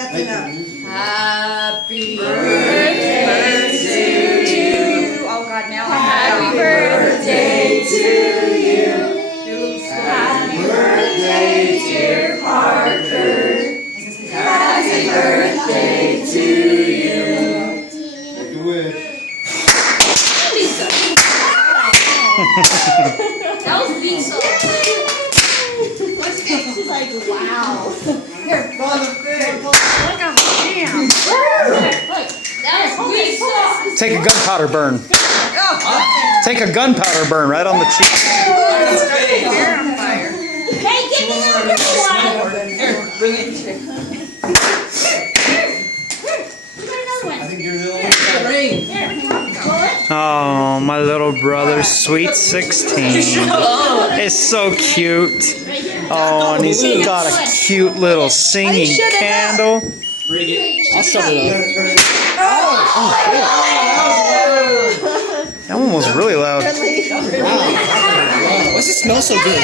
That's enough. Happy birthday to you. Oh God, now happy birthday to you. Happy birthday, dear Parker. Happy birthday to you. Make a wish. Lisa. That was Lisa. What's this? She's like, wow. Here, go on the thing. Look at him. Look, that was Lisa. Take a gunpowder burn. Take a gunpowder burn right on the cheek. Hair on fire. Hey, give me another one. Here, bring it. I think you're the only one that rain. Oh, my little brother's sweet 16. It's so cute. Oh, and he's got a cute little singing candle. Bring it. I'll shut it up. That one was really loud. Wow. Why does it smell so good?